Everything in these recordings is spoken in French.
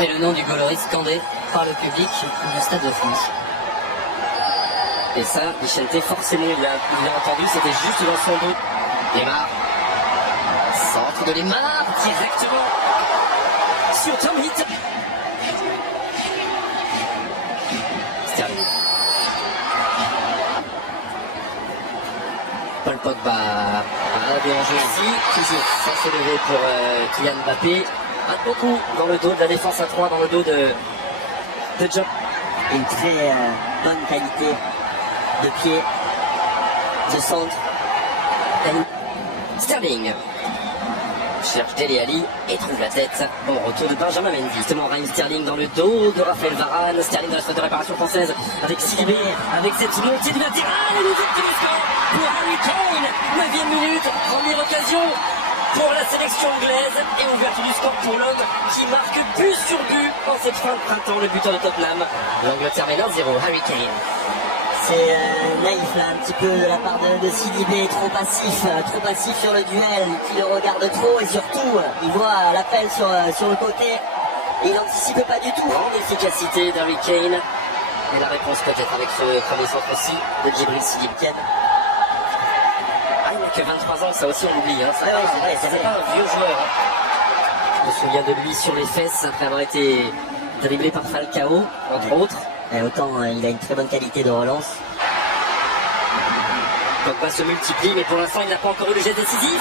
Et le nom du Gaulois scandé par le public du Stade de France. Et ça, Vicente, forcément, il a entendu, c'était juste dans son dos. Lemar. Centre de Lemar, directement sur Tom Heaton. Sterling. Paul Pogba a des enjeux ici, toujours sans se lever pour Kylian Mbappé. Pas beaucoup dans le dos de la défense à 3, dans le dos de John. Une très bonne qualité de pied, de centre. Sterling cherche Dele Alli et trouve la tête. Bon retour de Benjamin Mendy. Justement Raheem Sterling dans le dos de Raphaël Varane. Sterling dans la phase de réparation française avec Sidibé, avec cette montée du latéral et l'ouverture du score pour Harry Kane. 9e minute, première occasion pour la sélection anglaise et ouverture du score pour l'homme qui marque but sur but en cette fin de printemps, le buteur de Tottenham. L'Angleterre mène 1-0, Harry Kane. C'est naïf là, un petit peu de la part de Sidibé, trop passif sur le duel, qui le regarde trop et surtout il voit l'appel sur le côté, il n'anticipe pas du tout. Grande efficacité d'Harry Kane et la réponse peut-être avec ce premier centre aussi de Djibril Sidibé. Ah, il n'a que 23 ans, ça aussi on l'oublie, hein. C'est pas un vieux joueur. Hein. Je me souviens de lui sur les fesses après avoir été dribblé par Falcao, entre autres. Et autant il a une très bonne qualité de relance. Pogba se multiplie, mais pour l'instant il n'a pas encore eu le geste décisif.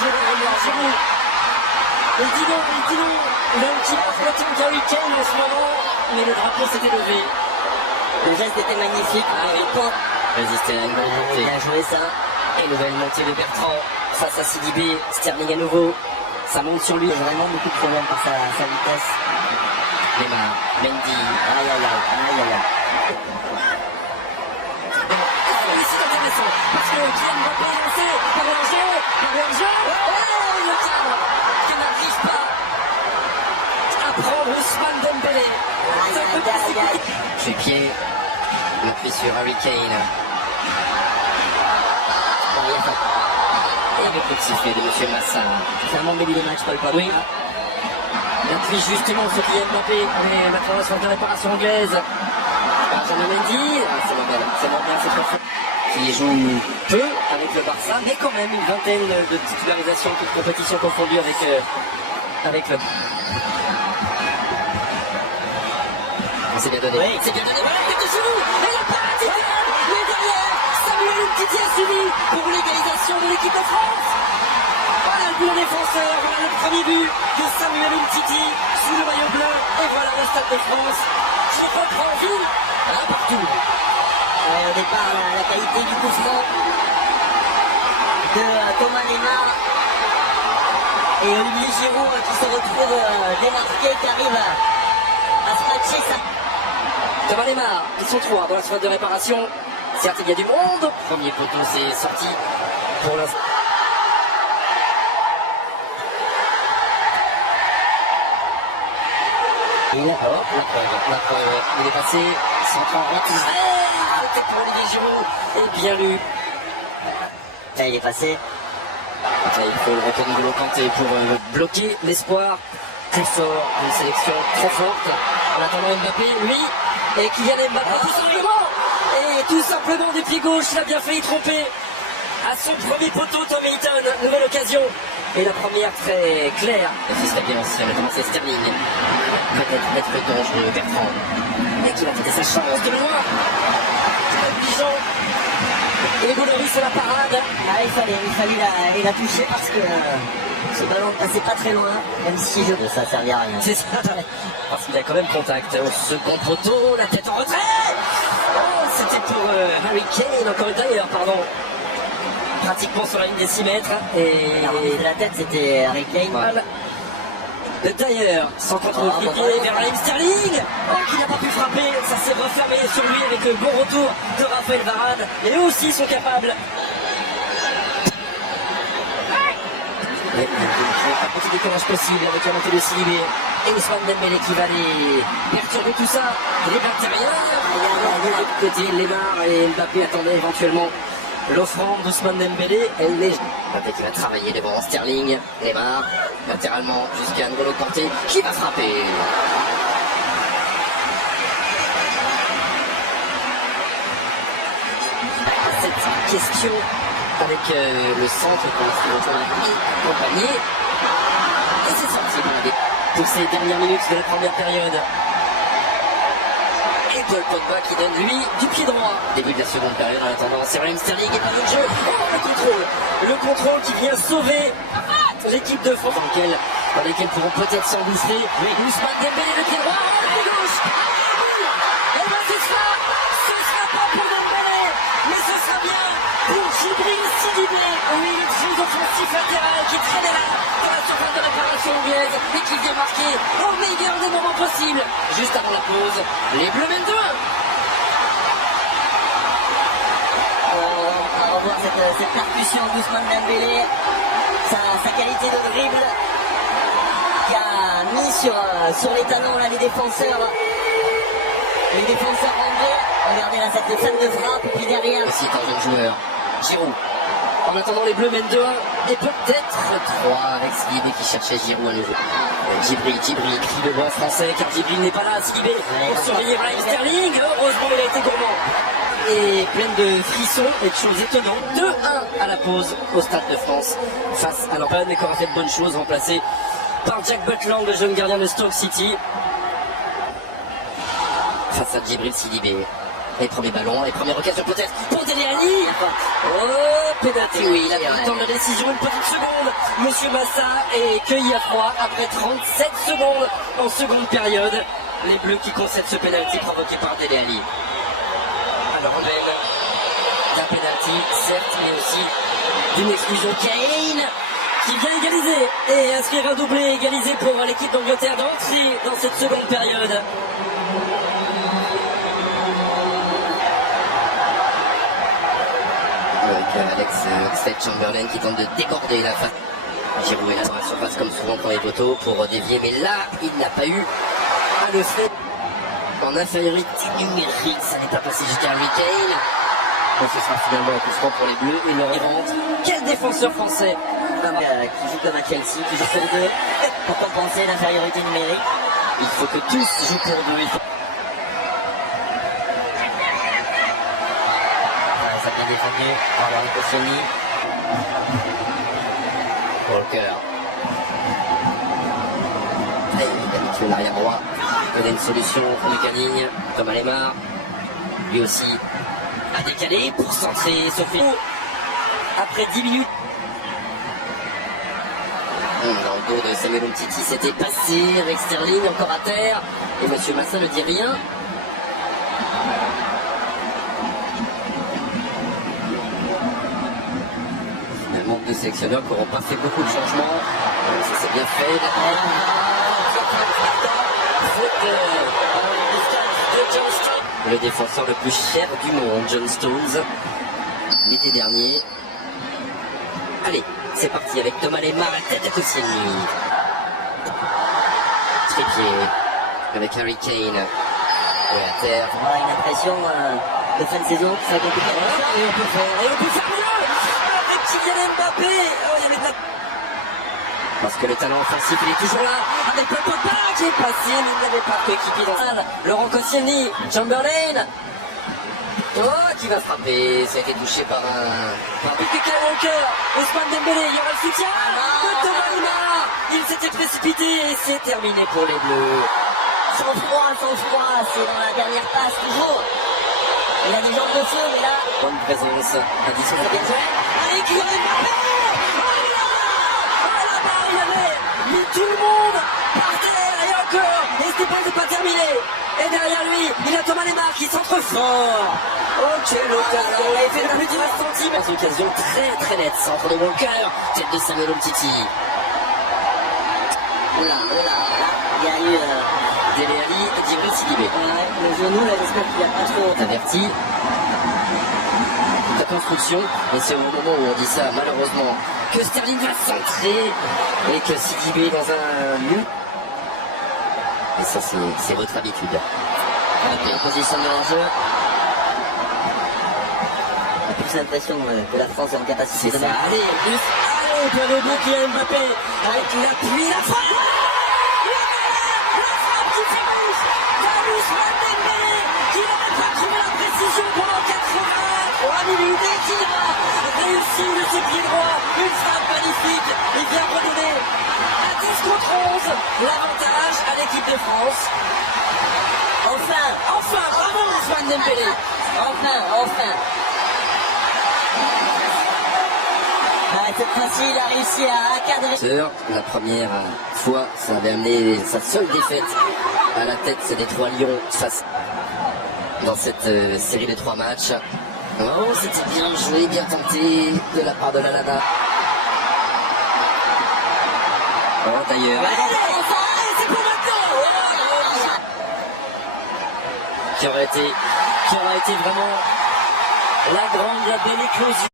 Giroud. Il dit non. Il a un petit peu flottant qu'Harry Kane en ce moment, mais le drapeau s'était levé. Le geste était magnifique. Résister à une bonne montée. Bien joué ça. Et nouvelle montée de Bertrand face à Sidibé. Sterling à nouveau. Ça monte sur lui. Il a vraiment beaucoup de problèmes par sa vitesse. Lemar, Mendy. Aïe. C'est intéressant parce que Kylian Mbappé est lancé par le jeu. Le cadre qui n'arrive pas à prendre Ousmane Dembélé. Chez pied, l'appui sur Harry Kane. Et le coup de sifflet de M. Massa. C'est vraiment le début de match, Paul Pogba. Oui. Il appuie justement sur Kylian Mbappé. Mais la formation de réparation anglaise. Benjamin Mendy. C'est bon bien, c'est très fort. Qui joue peu avec le Barça, mais quand même une vingtaine de titularisations, toutes compétitions confondues avec le. C'est bien donné. Oui. C'est bien donné. Voilà, il est Giroud. Et la patte idéale. Mais derrière, Samuel Umtiti a suivi pour l'égalisation de l'équipe de France. Voilà le but en défenseur. Voilà le premier but de Samuel Umtiti sous le maillot bleu. Et voilà le Stade de France qui reprend vie un partout. Au départ, la qualité du coup franc de Thomas Lemar et Olivier Giroud qui se retrouve démarqué, qui arrive à scratcher ça. Thomas Lemar, ils sont 3 dans la surface de réparation. Certes, il y a du monde. Premier poteau, c'est sorti pour l'instant. La preuve, il est passé 130. C'était pour Olivier Giroud et bien lu. Là, il est passé. Là, il faut le retour de N'Golo Kanté pour bloquer l'espoir très fort d'une sélection trop forte. En attendant Mbappé, lui, et Kylian Mbappé, tout simplement du pied gauche, il a bien failli tromper à son premier poteau, Tom Heaton. Nouvelle occasion. Et la première très claire. Et ce serait bien aussi, notamment c'est Sterling. Peut-être mettre le dangereux Bertrand. Et qui va tenter sa chance de loin. C'est obligeant. Et les Gaulois sur la parade. Ah, il fallait la toucher parce que ce ballon ne passait pas très loin, même si ça ne servait à rien. C'est ça. Parce qu'il a quand même contact au second poteau, la tête en retrait. Oh, c'était pour Harry Kane, encore une tailleur, pardon. Pratiquement sur la ligne des 6 mètres. Et la tête, c'était Harry Kane. Voilà. Le tailleur, sans contrôle de pied vers Raheem Sterling. Oh, qui n'a pas pu frapper. Ça s'est refermé sur lui avec le bon retour de Raphaël Varane. Et eux aussi sont capables. Un petit décollage possible avec la montée de Sidibé et Ousmane Dembélé qui va les perturber tout ça. Les l'intérieur, de côté, Lemar et Mbappé attendaient éventuellement l'offrande d'Ousmane Dembélé, elle est... Mbappé qui va travailler devant Sterling, Neymar, latéralement jusqu'à N'Golo Kanté, qui va frapper. Cette question avec le centre pour l'instant accompagné. Et c'est sorti pour ces dernières minutes de la première période. Et Paul Pogba qui donne lui du pied droit. Début de la seconde période en attendant, c'est Raheem Sterling et pas de jeu. Oh, le contrôle qui vient sauver l'équipe de France dans lesquelles pourront peut-être s'engouffrer. Ousmane Dembélé, le pied droit, le pied gauche. Et bien ce sera pas pour Dembélé, mais ce sera bien pour Djibril Sidibé. Oui, le trio offensif latéral qui traînait là dans la surface de réparation anglaise et qui vient marquer au meilleur des moments possibles. Juste avant la pause, les Bleus mènent 2-1. À revoir cette percussion d'Ousmane Dembélé, sa qualité de dribble qui a mis sur les talons là, les défenseurs anglais. Regardez là cette scène de frappe, et puis derrière. Aussi un jeune joueur, Giroud. En attendant, les Bleus mènent 2-1 et peut-être 3 avec Sidibé qui cherchait Giroud à nouveau. Djibril crie le bon français car Djibril n'est pas là. Sidibé pour surveiller Raheem Sterling. Heureusement, il a été gourmand. Et pleine de frissons et de choses étonnantes. 2-1 à la pause au Stade de France face à l'Empire, mais qui aura fait de bonnes choses, remplacé par Jack Butland, le jeune gardien de Stoke City. Face à Djibril Sidibé. Les premiers ballons, les premières occasions peut-être pour Dele Alli. Oh, pénalty, oui, il a pris le temps de la décision, une petite seconde. Monsieur Massa est cueilli à froid après 37 secondes en seconde période. Les Bleus qui concèdent ce pénalty provoqué par Dele Alli. Alors même d'un pénalty, certes, mais aussi d'une exclusion. Kane qui vient égaliser et inscrire un doublé égalisé pour l'équipe d'Angleterre d'entrer dans cette seconde période. Alex Oxlade-Chamberlain qui tente de déborder la face. Giroud est là dans la surface comme souvent pour les poteaux pour dévier, mais là il n'a pas eu à le faire. En infériorité numérique, ça n'est pas passé jusqu'à Harry Kane. Donc ce sera finalement un coup franc pour les Bleus et leur rentre. Quel défenseur français qui joue comme à Chelsea, qui joue pour deux pour compenser l'infériorité numérique. Il faut que tous jouent pour deux. Ça bien défendu par Laurent Koscielny. Walker. Habitué l'arrière droit. Donner une solution pour Lucanigne. Thomas Lemar. Lui aussi a décalé pour centrer Sophie. Après 10 minutes. Dans le dos de Samuel Umtiti, c'était passé avec Sterling encore à terre. Et Monsieur Massa ne dit rien. De sélectionneurs qui n'auront pas fait beaucoup de changements. Ça s'est bien fait. Le défenseur le plus cher du monde, John Stones, l'été dernier. Allez, c'est parti avec Thomas Lemar, la tête de Koscielny. Trépied avec Harry Kane. Et à terre. Une impression de fin de saison, ça compliqué. Et on peut faire mieux. Kylian Mbappé, oh, il y avait de la... Parce que le talent offensif il est toujours là avec Paul Pogba qui est passé mais il n'avait pas coéquipier dans la salle. Laurent Koscielny, Chamberlain, oh, qui va frapper. Ça a été touché par Kyle Walker. Ousmane Dembélé, il y aura le soutien de Thomas Lemar. Il s'était précipité et c'est terminé pour les Bleus. Sans froid, c'est dans la dernière passe toujours. Il a des jambes de feu, mais là... Bonne présence, addition à bien joué. Allez, Kylian Mbappé. Oh là-bas, il avait mis tout le monde par terre et encore. Et c'était pas terminé. Et derrière lui, il a Thomas Lemar qui centre fort. Oh, quelle occasion. Il a fait un petit 20 centimes. Une occasion très nette. Centre de Walker. Tête de Samuel Umtiti. Là, il y a eu... Dele Alli et Djibril Sidibé. Ouais, le genou, là, j'espère qu'il a pas trop averti. La construction, et c'est au moment où on dit ça, malheureusement, que Sterling va centrer et que Sidibé est dans un lieu. Et ça, c'est votre habitude. En position de l'enjeu. a plus l'impression que la France est en capacité de marquer. Allez, point de but, Kylian Mbappé, avec l'appui, la frappe. La frappe qui finit. Carlos Dembélé, qui n'aurait pas trouvé la précision pendant 83 minutes et qui a réussi de ses pieds droits. Une frappe magnifique. Il vient redonner à 10 contre 11 l'avantage à l'équipe de France. Enfin, bravo Ousmane Dembélé. Enfin. Cette fois-ci, il a réussi à cadrer. La première fois, ça avait amené sa seule défaite à la tête des 3 Lions face dans cette série de 3 matchs. Oh, c'était bien joué, bien tenté de la part de Lalana. Oh, d'ailleurs. C'est pour maintenant. Qui aurait été vraiment la belle éclosion.